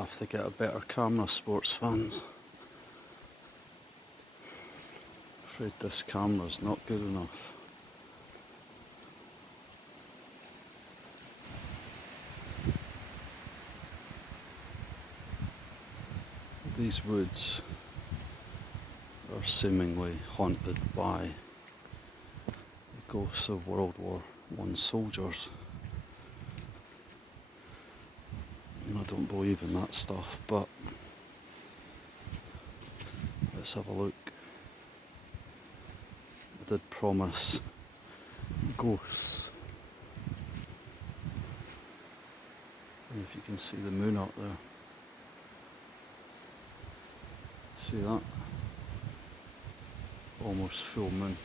I'll have to get a better camera, sports fans. Afraid this camera's not good enough. These woods are seemingly haunted by the ghosts of World War I soldiers. I don't believe in that stuff, but let's have a look. I did promise ghosts. And if you can see the moon up there. See that? Almost full moon.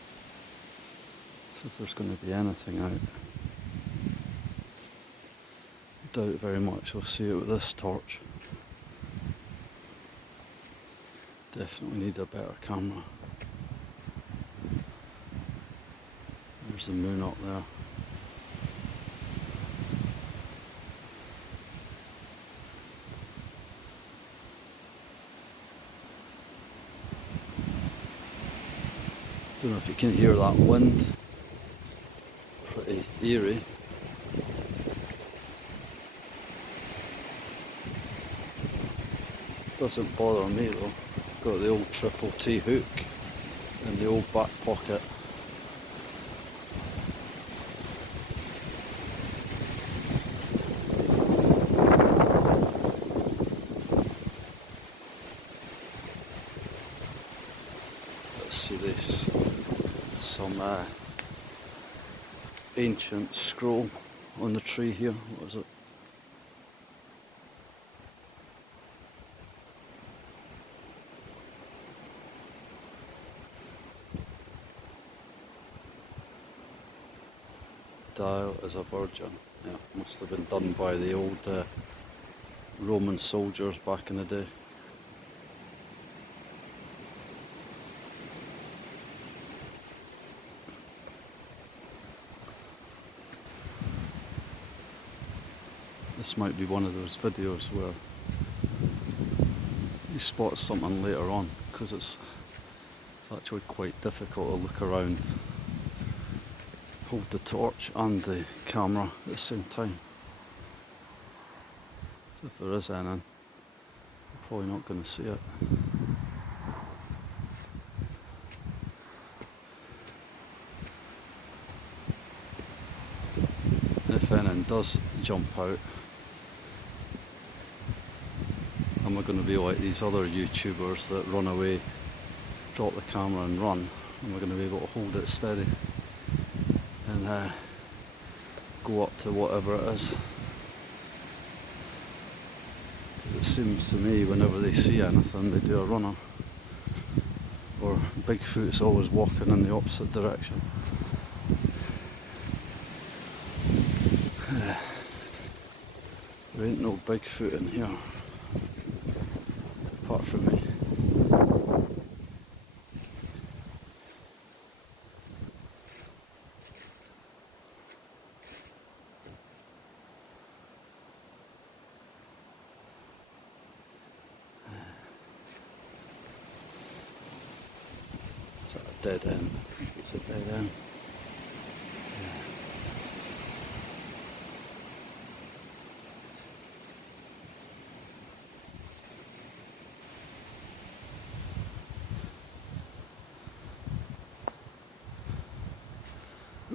So if there's going to be anything out, doubt very much I'll see it with this torch. Definitely need a better camera. There's the moon up there. Don't know if you can hear that wind. Pretty eerie. Doesn't bother me though. Got the old triple T hook in the old back pocket. Let's see this. Some ancient scroll on the tree here. What is it? Dial as a virgin. Yeah, must have been done by the old Roman soldiers back in the day. This might be one of those videos where you spot something later on, because it's actually quite difficult to look around, hold the torch and the camera at the same time. So if there is anything, you're probably not going to see it. And if anything does jump out, am I going to be like these other YouTubers that run away, drop the camera and run? Am I going to be able to hold it steady and go up to whatever it is? Because it seems to me whenever they see anything they do a runner, or Bigfoot's always walking in the opposite direction. There ain't no Bigfoot in here, apart from me. Is that a dead end? I think it's a dead end.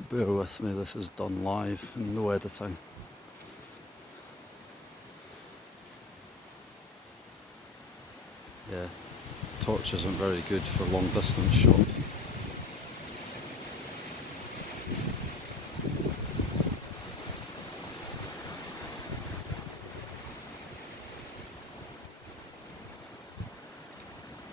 Bear with me, this is done live and no editing. Yeah, torch isn't very good for long distance shots.